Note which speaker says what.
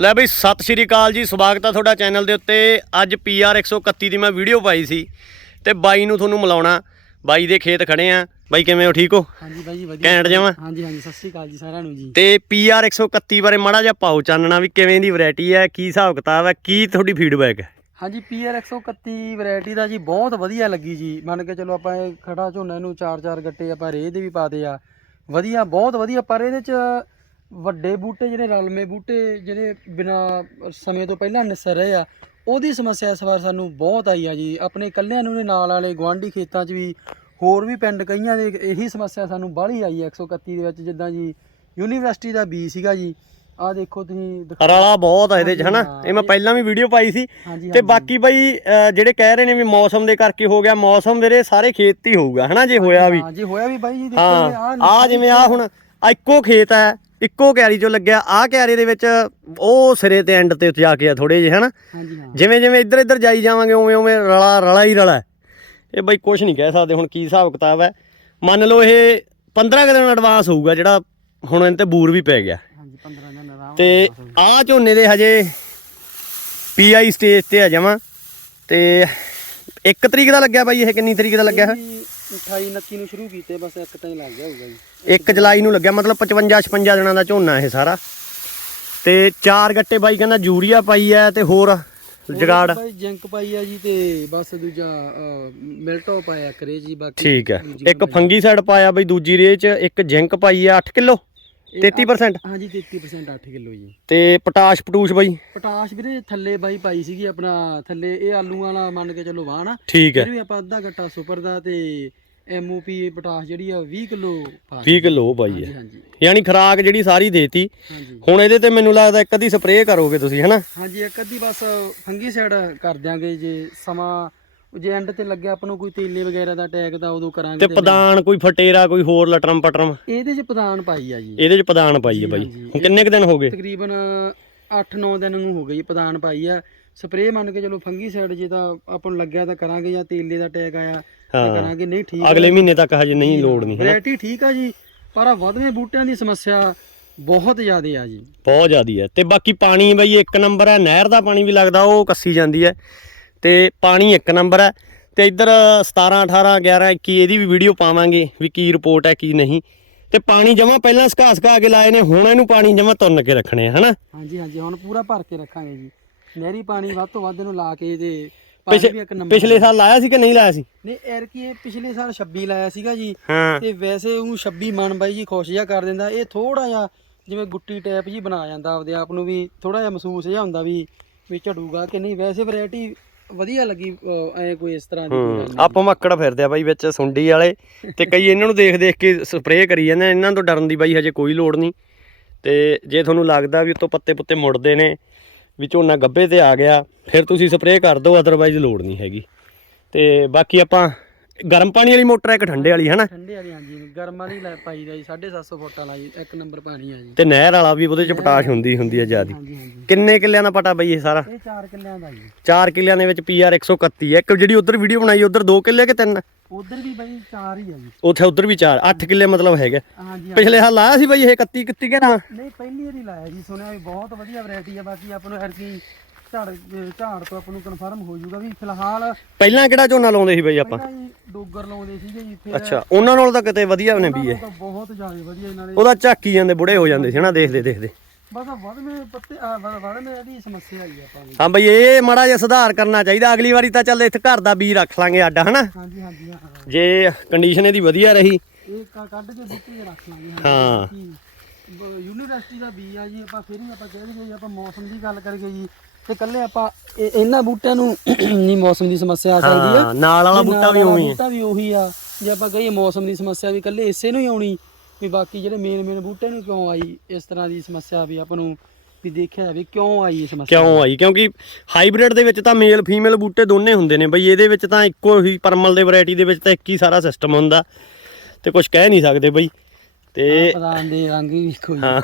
Speaker 1: ਲੈ ਬਈ ਸਤਿ ਸ਼੍ਰੀ ਅਕਾਲ ਜੀ ਸਵਾਗਤ ਆ ਤੁਹਾਡਾ ਚੈਨਲ ਦੇ ਉੱਤੇ। ਅੱਜ PR 131 ਦੀ ਮੈਂ ਵੀਡੀਓ ਪਾਈ ਸੀ ਤੇ ਬਾਈ ਨੂੰ ਤੁਹਾਨੂੰ ਮਿਲਾਉਣਾ। ਬਾਈ ਦੇ ਖੇਤ ਖੜੇ ਆ। ਬਾਈ ਕਿਵੇਂ ਹੋ? ਠੀਕ ਹੋ?
Speaker 2: ਹਾਂਜੀ ਬਾਈ ਜੀ ਵਧੀਆ।
Speaker 1: ਘੈਂਟ ਜਮਾਂ?
Speaker 2: ਹਾਂਜੀ ਹਾਂਜੀ ਸਤਿ ਸ੍ਰੀ ਅਕਾਲ ਜੀ ਸਾਰਿਆਂ ਨੂੰ ਜੀ।
Speaker 1: ਤੇ PR 131 ਬਾਰੇ ਮਾੜਾ ਜਿਹਾ ਪਾਓ ਚਾਨਣਾ ਵੀ ਕਿਵੇਂ ਦੀ ਵੈਰਾਈਟੀ ਹੈ ਕੀ ਹਿਸਾਬ ਕਿਤਾਬ ਹੈ ਕੀ ਤੁਹਾਡੀ ਫੀਡਬੈਕ ਹੈ
Speaker 2: ਹਾਂਜੀ ਪੀਆਰ 131 ਵੈਰਾਈਟੀ ਦਾ ਜੀ ਬਹੁਤ ਵਧੀਆ ਲੱਗੀ ਜੀ। ਮੰਨ ਕੇ ਚਲੋ ਆਪਾਂ ਇਹ ਖੜਾ ਝੋਨਾ ਇਹਨੂੰ ਚਾਰ ਚਾਰ ਗੱਟੇ ਆਪਾਂ ਰੇਹ ਦੇ ਵੀ ਪਾਦੇ ਆ। ਵਧੀਆ ਬਹੁਤ ਵਧੀਆ ਪਰ ਇਹਦੇ ਚ ਵੱਡੇ ਬੂਟੇ ਜਿਹੜੇ ਰਲਮੇ ਬੂਟੇ ਜਿਹੜੇ ਬਿਨਾ ਸਮੇਂ ਤੋਂ ਪਹਿਲਾਂ ਨਿਸਰ ਰਹੇ ਆ ਉਹਦੀ ਸਮੱਸਿਆ ਇਸ ਵਾਰ ਸਾਨੂੰ ਬਹੁਤ ਆਈ ਆ ਜੀ। ਆਪਣੇ ਕੱਲਿਆਂ ਨੂੰ ਨੇ ਨਾਲ ਵਾਲੇ ਗਵਾਂਢੀ ਖੇਤਾਂ 'ਚ ਵੀ ਹੋਰ ਵੀ ਪਿੰਡ ਕਈਆਂ ਦੇ ਇਹੀ ਸਮੱਸਿਆ ਸਾਨੂੰ ਬਾਹਲੀ ਆਈ ਹੈ 131 ਦੇ ਵਿੱਚ ਜਿੱਦਾਂ ਜੀ ਯੂਨੀਵਰਸਿਟੀ ਦਾ ਬੀ ਸੀਗਾ ਜੀ। ਆਹ ਦੇਖੋ ਤੁਸੀਂ
Speaker 1: ਰਲਾ ਬਹੁਤ ਆ ਇਹਦੇ 'ਚ ਹਨਾ? ਇਹ ਮੈਂ ਪਹਿਲਾਂ ਵੀ ਵੀਡੀਓ ਪਾਈ ਸੀ। ਤੇ ਬਾਕੀ ਬਾਈ ਜਿਹੜੇ ਕਹਿ ਰਹੇ ਨੇ ਵੀ ਮੌਸਮ ਦੇ ਕਰਕੇ ਹੋ ਗਿਆ ਮੌਸਮ ਵੀਰੇ ਸਾਰੇ ਖੇਤ ਹੀ ਹੋਊਗਾ ਹਨਾ? ਜੇ ਹੋਇਆ ਵੀ।
Speaker 2: ਹਾਂ ਜੀ ਹੋਇਆ ਵੀ ਬਾਈ ਜੀ ਦੇਖੋ
Speaker 1: ਆ ਜਿਵੇਂ ਆ ਹੁਣ ਇੱਕੋ ਖੇਤ ਹੈ ਇੱਕੋ ਕਿਆਰੀ ਚੋਂ ਲੱਗਿਆ ਆ ਕਿਆਰੀ ਦੇ ਵਿੱਚ ਉਹ ਸਿਰੇ ਤੇ ਐਂਡ ਤੇ ਜਾ ਕੇ ਆ ਥੋੜੇ ਜਿਹੇ ਹਨਾ?
Speaker 2: ਹਾਂਜੀ ਹਾਂ।
Speaker 1: ਜਿਵੇਂ ਜਿਵੇਂ ਇੱਧਰ ਇੱਧਰ ਜਾਈ ਜਾਵਾਂਗੇ ਉਵੇਂ ਉਵੇਂ ਰਲਾ ਰਲਾ ਹੀ ਰਲਾ। ਇਹ ਬਈ ਕੁਝ ਨਹੀਂ ਕਹਿ ਸਕਦੇ ਹੁਣ ਕੀ ਹਿਸਾਬ ਕਿਤਾਬ ਹੈ। ਮੰਨ ਲਓ ਇਹ 15 ਕੁ ਦਿਨ ਐਡਵਾਂਸ ਹੋਊਗਾ ਜਿਹੜਾ ਹੁਣ ਇਹਨਾਂ ਤੇ ਬੂਰ ਵੀ ਪੈ ਗਿਆ।
Speaker 2: ਹਾਂਜੀ 15 ਦਿਨ ਆਰਾਮ
Speaker 1: ਤੇ ਆਹ ਝੋਨੇ ਦੇ ਹਜੇ ਪੀਆਈ ਸਟੇਜ ਤੇ ਆ ਜਾਵਾਂ। ਤੇ 1 ਤਰੀਕ ਦਾ ਲੱਗਿਆ ਬਾਈ ਇਹ ਕਿੰਨੀ ਤਰੀਕ ਦਾ ਲੱਗਿਆ? ਹੈ
Speaker 2: 28 29 ਨੂੰ ਸ਼ੁਰੂ ਕੀਤੇ ਬਸ ਇੱਕ ਤਾਂ ਹੀ ਲੱਗ ਗਿਆ ਹੋਊਗਾ ਜੀ।
Speaker 1: 1 ਜੁਲਾਈ ਨੂੰ ਲੱਗਿਆ ਮਤਲਬ 55 56 ਦਿਨਾਂ ਦਾ ਝੋਨਾ ਇਹ ਸਾਰਾ। ਤੇ ਚਾਰ ਗੱਟੇ ਬਾਈ ਕਹਿੰਦਾ ਯੂਰੀਆ ਪਾਈ ਐ ਤੇ ਹੋਰ ਜਗਾੜ।
Speaker 2: ਬਾਈ ਜਿੰਕ ਪਾਈ ਆ ਜੀ ਤੇ ਬਸ ਦੂਜਾ ਮਿਲਟੋ ਪਾਇਆ ਕਰੇ ਜੀ ਬਾਕੀ
Speaker 1: ਠੀਕ ਹੈ। ਇੱਕ ਫੰਗੀ ਸਾਈਡ ਪਾਇਆ ਬਈ ਦੂਜੀ ਰੇਹ ਚ ਇੱਕ ਜਿੰਕ ਪਾਈ ਐ 8 ਕਿਲੋ। 33%
Speaker 2: ਹਾਂਜੀ 33% 8 ਕਿਲੋ ਜੀ।
Speaker 1: ਤੇ ਪਟਾਸ਼ ਪਟੂਸ਼ ਬਾਈ?
Speaker 2: ਪਟਾਸ਼ ਵੀਰੇ ਥੱਲੇ ਬਾਈ ਪਾਈ ਸੀਗੀ ਆਪਣਾ ਥੱਲੇ ਇਹ ਆਲੂਆਂ ਵਾਲਾ ਮੰਨ ਕੇ ਚੱਲੋ ਵਾਹਣ। ਆ
Speaker 1: ਠੀਕ ਹੈ।
Speaker 2: ਵੀ ਆਪਾਂ ਅੱਧਾ ਗੱਟਾ ਸੁਪਰ ਦਾ ਤੇ ਐਮਓਪੀ ਪਟਾਸ਼ ਜਿਹੜੀ ਆ 20 ਕਿਲੋ ਪਾ
Speaker 1: 20 ਕਿਲੋ ਐ
Speaker 2: ਹਾਂਜੀ
Speaker 1: ਯਾਨੀ ਖਰਾਕ ਜਿਹੜੀ ਸਾਰੀ ਦੇਤੀ। ਹੁਣ ਇਹਦੇ ਤੇ ਮੈਨੂੰ ਲੱਗਦਾ ਇੱਕ ਅੱਧੀ ਸਪਰੇਅ ਕਰੋਗੇ ਤੁਸੀਂ ਹਨਾ?
Speaker 2: ਹਾਂਜੀ ਇੱਕ ਅੱਧੀ ਬਸ ਫੰਗੀ ਸਾਈਡ ਕਰ ਦਿਆਂਗੇ ਜੇ ਸਮਾਂ ਜੇ ਐਂਡ ਤੇ ਲੱਗਿਆ ਆਪਾਂ ਨੂੰ ਕੋਈ ਤੇਲੇ ਵਗੈਰਾ ਦਾ ਟੈਗ ਦਾ ਉਦੋਂ ਕਰਾਂਗੇ
Speaker 1: ਤੇ ਪਦਾਨ ਕੋਈ ਫਟੇਰਾ ਕੋਈ ਹੋਰ ਲਟਰਮ ਪਟਰਮ?
Speaker 2: ਇਹਦੇ ਚ ਪ੍ਰਧਾਨ ਪਾਈ ਆ ਜੀ।
Speaker 1: ਇਹਦੇ ਚ ਪਦਾਨ ਪਾਈ ਐ ਬਾਈ। ਹੁਣ ਕਿੰਨੇ ਕੁ ਦਿਨ ਹੋ ਗਏ?
Speaker 2: ਤਕਰੀਬਨ 8-9 ਦਿਨ ਨੂੰ ਹੋ ਗਈ ਪ੍ਰਧਾਨ ਪਾਈ ਆ। ਸਪਰੇਅ ਮੰਨ ਕੇ ਚਲੋ ਫੰਗੀ ਸਾਈਡ ਜੇ ਤਾਂ ਆਪਾਂ ਨੂੰ ਲੱਗਿਆ ਤਾਂ ਕਰਾਂਗੇ ਜਾਂ ਤੇਲੇ ਦਾ ਟੈਗ ਆਇਆ ਤਾਂ
Speaker 1: ਹਾਂ।
Speaker 2: ਕਰਾਂਗੇ ਨਹੀਂ ਠੀਕ
Speaker 1: ਅਗਲੇ ਮਹੀਨੇ ਤੱਕ ਹਜੇ ਨਹੀਂ ਲੋੜ ਨਹੀਂ ਹਨਾ?
Speaker 2: ਵੈਰਾਈਟੀ ਠੀਕ ਆ ਜੀ ਪਰ ਆ ਵਧਵੇਂ ਬੂਟਿਆਂ ਦੀ ਸਮੱਸਿਆ ਬਹੁਤ ਜ਼ਿਆਦਾ ਆ ਜੀ।
Speaker 1: ਬਹੁਤ ਜ਼ਿਆਦੀ ਹੈ ਤੇ ਬਾਕੀ ਪਾਣੀ ਬਈ ਇੱਕ ਨੰਬਰ ਹੈ ਨਹਿਰ ਦਾ ਪਾਣੀ ਵੀ ਲੱਗਦਾ ਉਹ ਕੱਸੀ ਜਾਂਦੀ ਹੈ ਤੇ ਪਾਣੀ ਇੱਕ ਨੰਬਰ ਹੈ। ਤੇ ਇੱਧਰ 17 18 11 21 ਇਹਦੀ ਵੀ ਵੀਡੀਓ ਪਾਵਾਂਗੇ ਵੀ ਕੀ ਰਿਪੋਰਟ ਹੈ ਕੀ ਨਹੀਂ। ਤੇ ਪਾਣੀ ਜਮਾ ਪਹਿਲਾਂ ਸਕਾ ਸਕਾ ਕੇ ਲਾਏ ਨੇ ਹੁਣ ਇਹਨੂੰ ਪਾਣੀ ਜਮਾ ਤੁੰਨ ਕੇ ਰੱਖਣੇ ਆ ਹਨਾ?
Speaker 2: ਹਾਂਜੀ ਹਾਂਜੀ ਹੁਣ ਪੂਰਾ ਭਰ ਕੇ ਰੱਖਾਂਗੇ ਜੀ। ਨਹਿਰੀ ਪਾਣੀ ਵੱਧ ਤੋਂ ਵੱਧ ਇਹਨੂੰ ਲਾ ਕੇ ਤੇ
Speaker 1: ਪਿਛਲੇ ਸਾਲ ਲਾਇਆ ਸੀ ਕਿ ਨਹੀਂ ਲਾਇਆ ਸੀ?
Speaker 2: ਨਹੀਂ ਐਰ ਕੀ ਇਹ ਪਿਛਲੇ ਸਾਲ 26 ਲਾਇਆ ਸੀਗਾ ਜੀ। ਤੇ ਵੈਸੇ ਉਹ 26 ਮਨ ਬਾਈ ਜੀ ਖੁਸ਼ ਜਿਹਾ ਕਰ ਦਿੰਦਾ। ਇਹ ਥੋੜਾ ਜਿਹਾ ਜਿਵੇਂ ਗੁੱਟੀ ਟੈਪ ਜੀ ਬਣਾ ਜਾਂਦਾ ਆਪਦੇ ਆਪ ਨੂੰ ਵੀ ਥੋੜਾ ਜਿਹਾ ਮਹਿਸੂਸ ਜਿਹਾ ਹੁੰਦਾ ਵੀ ਵੀ ਝੜੂਗਾ ਕਿ ਨਹੀਂ। ਵੈਸੇ ਵੈਰਾਈਟੀ ਵਧੀਆ ਲੱਗੀ ਐ ਕੋਈ ਇਸ ਤਰ੍ਹਾਂ ਦੀ ਕੋਈ ਗੱਲ ਨਹੀਂ।
Speaker 1: ਆਪਾਂ ਮੱਕੜ ਫਿਰਦੇ ਆ ਬਾਈ ਵਿੱਚ ਸੁੰਡੀ ਵਾਲੇ ਤੇ ਕਈ ਇਹਨਾਂ ਨੂੰ ਦੇਖ ਦੇਖ ਕੇ ਸਪਰੇਅ ਕਰੀ ਜਾਂਦੇ ਆ। ਇਹਨਾਂ ਤੋਂ ਡਰਨ ਦੀ ਬਾਈ ਹਜੇ ਕੋਈ ਲੋੜ ਨਹੀਂ ਤੇ ਜੇ ਤੁਹਾਨੂੰ ਲੱਗਦਾ ਵੀ ਉੱਤੋਂ ਪੱਤੇ ਪੁੱਤੇ ਮੁੜਦੇ ਨੇ ਵੀ ਝੋਨਾ ਗੱਬੇ ਤੇ ਆ ਗਿਆ ਫਿਰ ਤੁਸੀਂ ਸਪਰੇਅ ਕਰ ਦਿਓ ਅਦਰਵਾਈਜ਼ ਲੋੜ ਨਹੀਂ ਹੈਗੀ ਤੇ ਬਾਕੀ ਆਪਾਂ ਗਰਮ ਪਾਣੀ ਵਾਲੀ ਮੋਟਰ ਹੈ ਇੱਕ ਠੰਡੇ ਵਾਲੀ ਹਨਾ?
Speaker 2: ਠੰਡੇ ਵਾਲੀ ਹਾਂਜੀ। ਗਰਮ ਵਾਲੀ ਲੈ ਪਾਈ ਦਾ ਜੀ 750 ਫੁੱਟ ਵਾਲਾ ਜੀ ਇੱਕ ਨੰਬਰ ਪਾਣੀ ਆ ਜੀ।
Speaker 1: ਤੇ ਨਹਿਰ ਵਾਲਾ ਵੀ ਉਹਦੇ ਚ ਪੋਟਾਸ਼ ਹੁੰਦੀ ਹੁੰਦੀ ਹੈ ਜ਼ਿਆਦੀ।
Speaker 2: ਹਾਂਜੀ ਹਾਂਜੀ।
Speaker 1: ਕਿੰਨੇ ਕਿੱਲਿਆਂ ਦਾ ਪਟਾ ਬਈ ਇਹ ਸਾਰਾ?
Speaker 2: ਇਹ 4 ਕਿੱਲਿਆਂ ਦਾ ਜੀ।
Speaker 1: 4 ਕਿੱਲਿਆਂ ਦੇ ਵਿੱਚ PR 131 ਹੈ ਇੱਕ ਜਿਹੜੀ ਉਧਰ ਵੀਡੀਓ ਬਣਾਈ ਉਧਰ 2 ਕਿੱਲੇ ਕਿ 3
Speaker 2: ਉਧਰ ਵੀ ਬਾਈ 4 ਹੀ ਆ ਜੀ।
Speaker 1: ਉੱਥੇ ਉਧਰ ਵੀ 4 8 ਕਿੱਲੇ ਮਤਲਬ ਹੈਗਾ।
Speaker 2: ਹਾਂਜੀ
Speaker 1: ਪਿਛਲੇ ਸਾਲ ਲਾਇਆ ਸੀ ਬਈ ਇਹ 31 31 ਕੇ ਨਾ?
Speaker 2: ਨਹੀਂ ਪਹਿਲੀ ਵਾਰੀ ਲਾਇਆ ਜੀ ਸੁਣਿਆ ਵੀ ਬਹੁਤ ਵਧੀਆ ਵੈਰਾਈਟੀ ਆ ਬਾਕੀ ਆਪਾਂ ਨੂੰ ਐਰਕੀ ਝਾੜ ਝਾੜ ਤੋਂ ਆਪਾਂ ਨੂੰ ਕਨਫਰਮ ਹੋ ਜਾਊਗਾ ਵੀ ਫਿਲਹਾਲ
Speaker 1: ਪਹਿਲਾਂ ਕਿਹੜਾ ਝੋਨਾ ਲਾਉਂਦੇ ਸੀ ਬਈ ਆਪਾਂ?
Speaker 2: ਪਹਿਲਾਂ ਜੀ ਡੋਗਰ ਲਾਉਂਦੇ ਸੀਗੇ ਜੀ ਫਿਰ
Speaker 1: ਅੱਛਾ ਉਹਨਾਂ ਨਾਲ ਤਾਂ ਕਿਤੇ ਵਧੀਆ ਨੇ ਵੀ ਇਹ
Speaker 2: ਤਾਂ ਬਹੁਤ ਜ਼ਿਆਦਾ ਵਧੀਆ ਨਾਲੇ
Speaker 1: ਉਹਦਾ ਝਾਕੀ ਜਾਂਦੇ ਬੁੜੇ ਹੋ ਜਾਂਦੇ ਸੀ ਨਾ ਦੇਖਦੇ ਦੇਖਦੇ।
Speaker 2: ਬਸ ਵਧਵੇਂ ਪੱਤੇ ਵਧਵੇਂ ਦੀ ਸਮੱਸਿਆ ਆਈ ਆਪਾਂ ਨੂੰ।
Speaker 1: ਹਾਂ ਬਈ ਇਹ ਮਾੜਾ ਜਿਹਾ ਸੁਧਾਰ ਕਰਨਾ ਚਾਹੀਦਾ। ਅਗਲੀ ਵਾਰੀ ਤਾਂ ਚੱਲ ਇੱਥੇ ਘਰ ਦਾ ਬੀ ਰੱਖ ਲਾਂਗੇ ਅੱਡ ਹਨਾ?
Speaker 2: ਹਾਂਜੀ ਹਾਂਜੀ ਹਾਂ।
Speaker 1: ਜੇ ਕੰਡੀਸ਼ਨ ਇਹਦੀ ਵਧੀਆ ਰਹੀ।
Speaker 2: ਇਹ ਕੱਢ ਕੇ ਬੁੱਕੇ ਰੱਖ ਲਾਂਗੇ
Speaker 1: ਹਾਂ।
Speaker 2: ਬ- ਯੂਨੀਵਰਸਿਟੀ ਦਾ ਬੀਜ ਆ ਜੀ ਆਪਾਂ ਫਿਰ ਵੀ ਆਪਾਂ ਕਹਿ ਦਈਏ ਆਪਾਂ ਮੌਸਮ ਦੀ ਗੱਲ ਕਰੀਏ ਜੀ। ਤੇ ਕੱਲੇ ਆਪਾਂ ਇਹ- ਇਹਨਾਂ ਬੂਟਿਆਂ ਨੂੰ ਨਹੀਂ ਮੌਸਮ ਦੀ ਸਮੱਸਿਆ ਆ ਸਕਦੀ ਆ
Speaker 1: ਹਾਂ ਨਾਲ ਵਾਲਾ ਬੂਟਾ
Speaker 2: ਨਾਲ
Speaker 1: ਵੀ
Speaker 2: ਵਾਲਾ
Speaker 1: ਉਵੇਂ ਹੀ। ਹੈ
Speaker 2: ਬੂਟਾ ਵੀ ਉਹੀ ਆ। ਜੇ ਆਪਾਂ ਕਹੀਏ ਮੌਸਮ ਦੀ ਸਮੱਸਿਆ ਵੀ ਕੱਲੇ ਇਸੇ ਨੂੰ ਹੀ ਆਉਣੀ ਵੀ ਬਾਕੀ ਜਿਹੜੇ ਮੇਨ ਮੇਨ ਬੂਟੇ ਨੂੰ ਕਿਉਂ ਆਈ ਇਸ ਤਰ੍ਹਾਂ ਦੀ ਸਮੱਸਿਆ ਵੀ ਆਪਾਂ ਨੂੰ ਵੀ ਦੇਖਿਆ ਜਾਵੇ ਕਿਉਂ ਆਈ ਇਹ ਸਮੱਸਿਆ?
Speaker 1: ਕਿਉਂ ਆਈ? ਕਿਉਂਕਿ ਹਾਈਬ੍ਰਿਡ ਦੇ ਵਿੱਚ ਤਾਂ ਮੇਲ ਫੀਮੇਲ ਬੂਟੇ ਦੋਨੇ ਹੁੰਦੇ ਨੇ ਬਈ ਇਹਦੇ ਵਿੱਚ ਤਾਂ ਇੱਕੋ ਹੀ ਪਰਮਲ ਦੇ ਵੈਰਾਈਟੀ ਦੇ ਵਿੱਚ ਤਾਂ ਇੱਕ ਹੀ ਸਾਰਾ ਸਿਸਟਮ ਹੁੰਦਾ ਤੇ ਕੁਝ ਕਹਿ ਨਹੀਂ ਸਕਦੇ ਬਈ। ਤੇ
Speaker 2: ਪ੍ਰਧਾਨ ਦੇ ਰੰਗ ਵੀ ਹੀ ਆ।
Speaker 1: ਹਾਂ।